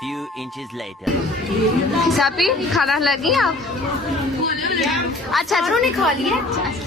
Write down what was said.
Few inches later. सापी खाना लगी आप? अच्छा नहीं खा लिए।